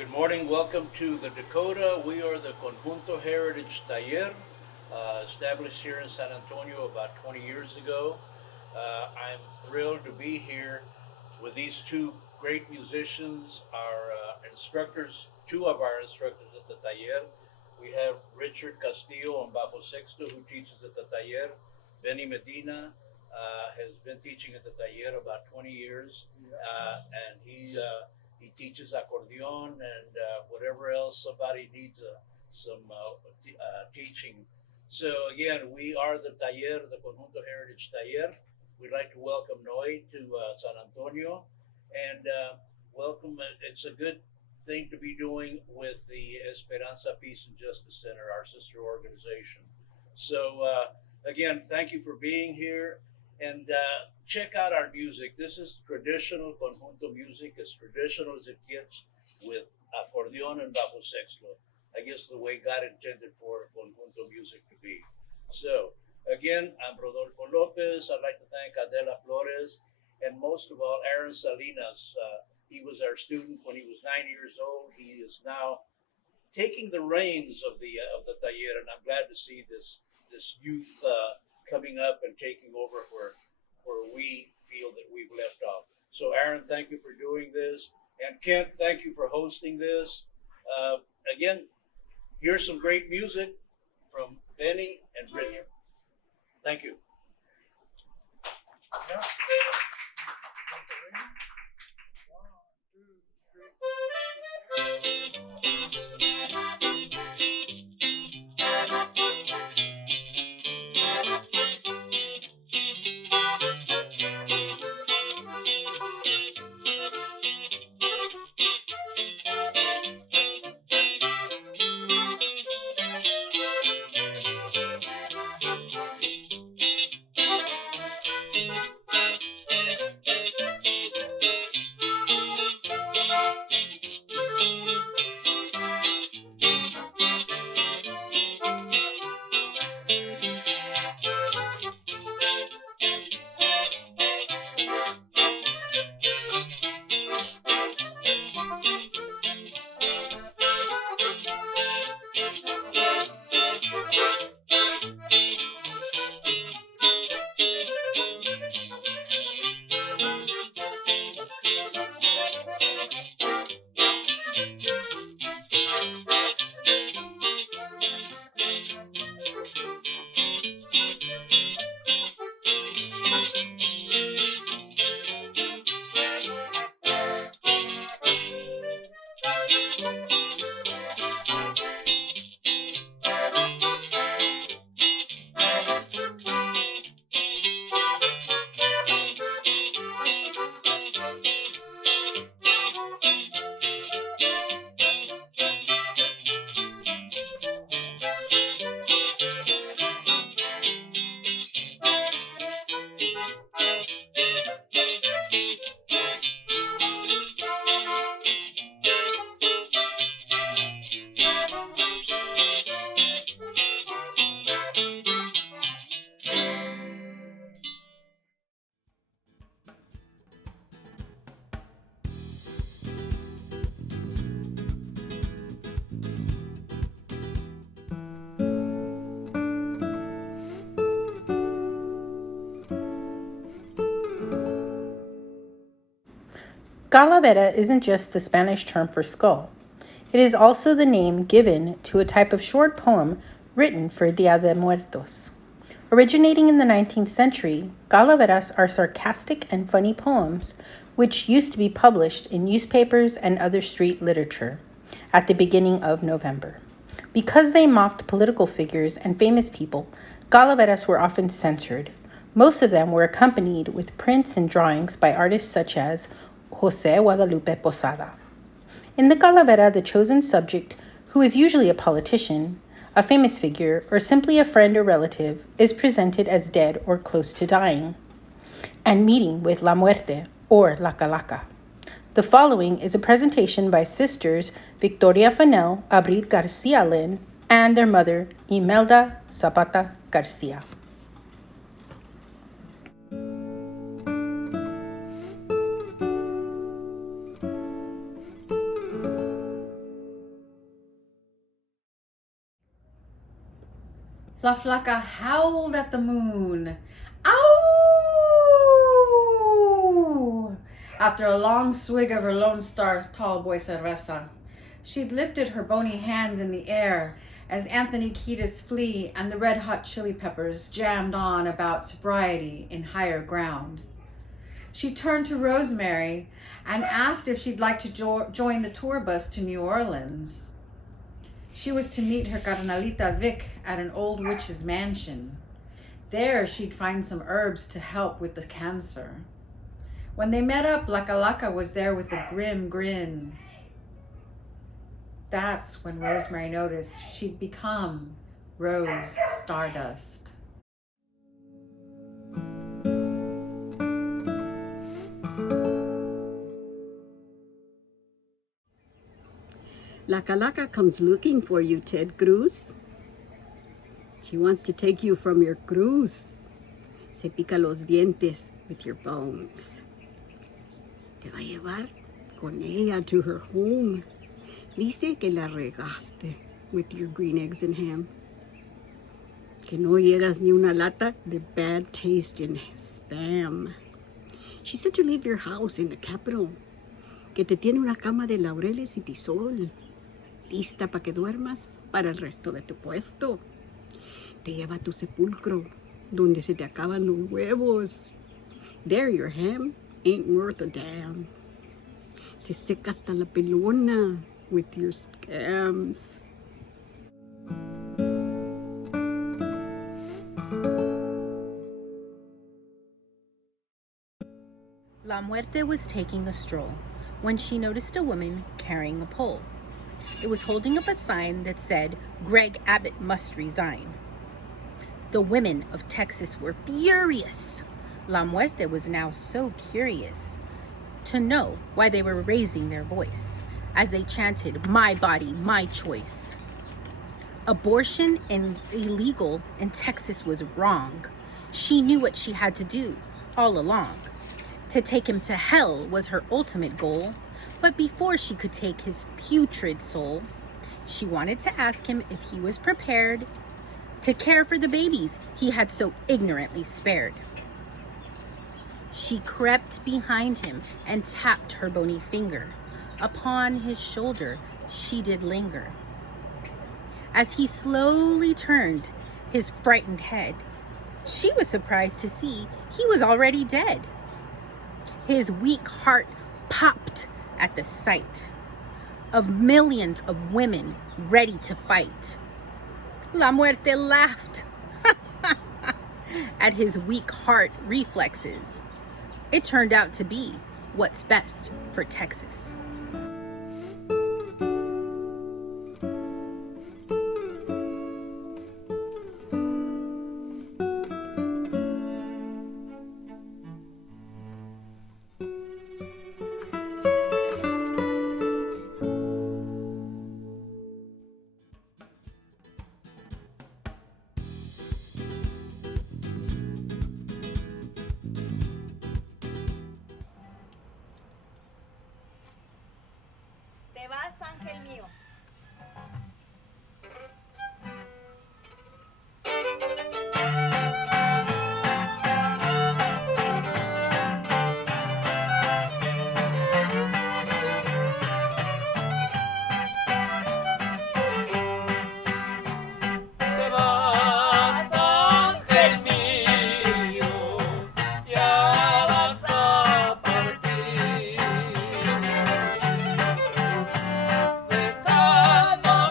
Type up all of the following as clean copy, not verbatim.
Good morning. Welcome to the Dakota. We are the Conjunto Heritage Taller, established here in San Antonio about 20 years ago. I'm thrilled to be here with these two great musicians, our instructors, two of our instructors at the taller. We have Richard Castillo on Bajo Sexto, who teaches at the taller. Bene Medina has been teaching at the taller about 20 years, and he teaches accordion and whatever else somebody needs some teaching. So again, we are the taller, the Conjunto Heritage Taller. We'd like to welcome Noe to San Antonio and welcome. It's a good thing to be doing with the Esperanza Peace and Justice Center, our sister organization. So again, thank you for being here and check out our music. This is traditional conjunto music, as traditional as it gets, with accordion and bajo sexto. I guess the way God intended for conjunto music to be. So again, I'm Rodolfo Lopez. I'd like to thank Adela Flores and most of all Aaron Salinas. He was our student when he was 9 years old. He is now taking the reins of the taller, and I'm glad to see this youth coming up and taking over where we feel that we've left off. So, Aaron, thank you for doing this, and Kent, thank you for hosting this. Again, here's some great music from Benny and Richard. Thank you. Yeah. Calavera isn't just the Spanish term for skull. It is also the name given to a type of short poem written for Dia de Muertos. Originating in the 19th century, calaveras are sarcastic and funny poems which used to be published in newspapers and other street literature at the beginning of November. Because they mocked political figures and famous people, calaveras were often censored. Most of them were accompanied with prints and drawings by artists such as Jose Guadalupe Posada. In the calavera, the chosen subject, who is usually a politician, a famous figure, or simply a friend or relative, is presented as dead or close to dying, and meeting with La Muerte, or La Calaca. The following is a presentation by sisters Victoria Fennell, Andi Garcia-Linn, and their mother, Imelda Zapata Garcia. La Flaca howled at the moon. Ow! After a long swig of her Lone Star tall boy cerveza, she'd lifted her bony hands in the air as Anthony Kiedis' Flea and the Red Hot Chili Peppers jammed on about sobriety in higher ground. She turned to Rosemary and asked if she'd like to join the tour bus to New Orleans. She was to meet her carnalita Vic at an old witch's mansion. There she'd find some herbs to help with the cancer. When they met up, La Calaca was there with a grim grin. That's when Rosemary noticed she'd become Rose Stardust. La Calaca comes looking for you, Ted Cruz. She wants to take you from your cruz. Se pica los dientes with your bones. Te va a llevar con ella to her home. Dice que la regaste with your green eggs and ham. Que no llegas ni una lata de bad taste in spam. She said to leave your house in the capital. Que te tiene una cama de laureles y tisol. Lista para que duermas para el resto de tu puesto. Te lleva a tu sepulcro, donde se te acaban los huevos. There your ham ain't worth a damn. Se seca hasta la pelona with your scams. La Muerte was taking a stroll when she noticed a woman carrying a pole. It was holding up a sign that said, "Greg Abbott must resign." The women of Texas were furious. La Muerte was now so curious to know why they were raising their voice as they chanted, "My body, my choice." Abortion and illegal in Texas was wrong. She knew what she had to do all along. To take him to hell was her ultimate goal. But before she could take his putrid soul, she wanted to ask him if he was prepared to care for the babies he had so ignorantly spared. She crept behind him and tapped her bony finger. Upon his shoulder she did linger. As he slowly turned his frightened head, she was surprised to see he was already dead. His weak heart popped at the sight of millions of women ready to fight. La Muerte laughed at his weak heart reflexes. It turned out to be what's best for Texas. Te vas, ángel mío. Te vas, ángel mío, ya vas a partir, dejando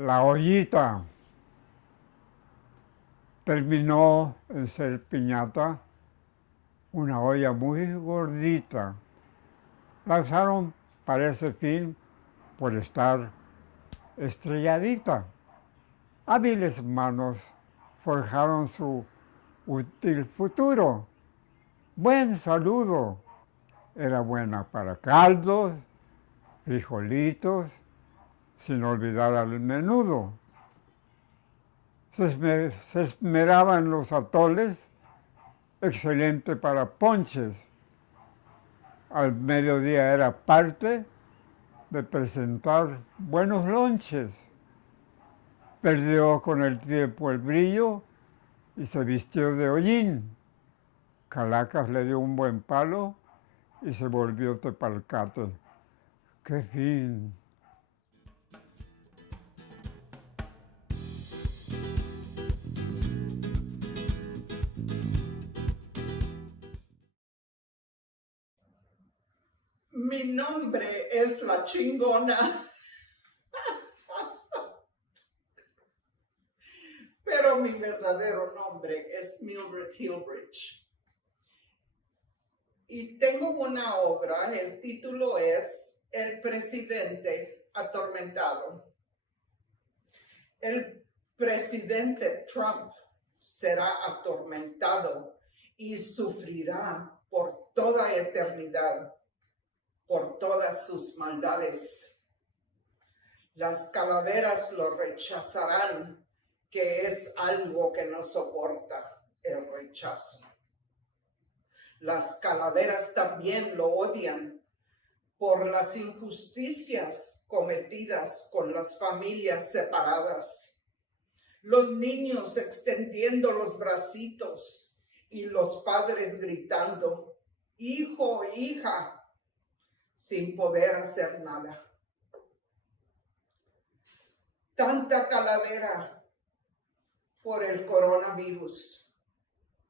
La ollita terminó en ser piñata, una olla muy gordita. La usaron para ese fin por estar estrelladita. Hábiles manos forjaron su útil futuro. Buen saludo. Era buena para caldos, frijolitos, sin olvidar al menudo. Se esmeraba en los atoles, excelente para ponches. Al mediodía era parte de presentar buenos lonches. Perdió con el tiempo el brillo y se vistió de hollín. Calacas le dio un buen palo y se volvió tepalcate. ¡Qué fin! Mi nombre es la chingona, pero mi verdadero nombre es Mildred Hilbrich. Y tengo una obra, el título es El presidente atormentado. El presidente Trump será atormentado y sufrirá por toda eternidad, por todas sus maldades. Las calaveras lo rechazarán, que es algo que no soporta el rechazo. Las calaveras también lo odian por las injusticias cometidas con las familias separadas. Los niños extendiendo los bracitos y los padres gritando, hijo, hija, sin poder hacer nada. Tanta calavera por el coronavirus.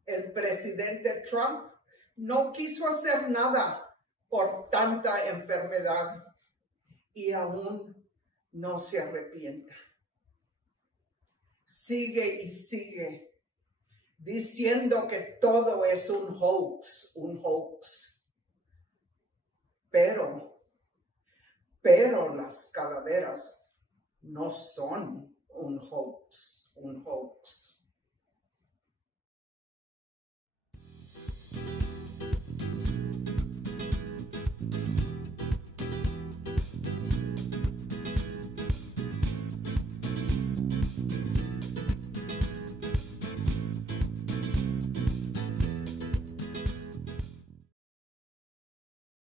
El presidente Trump no quiso hacer nada por tanta enfermedad y aún no se arrepienta. Sigue y sigue diciendo que todo es un hoax. Pero las calaveras no son un hoax.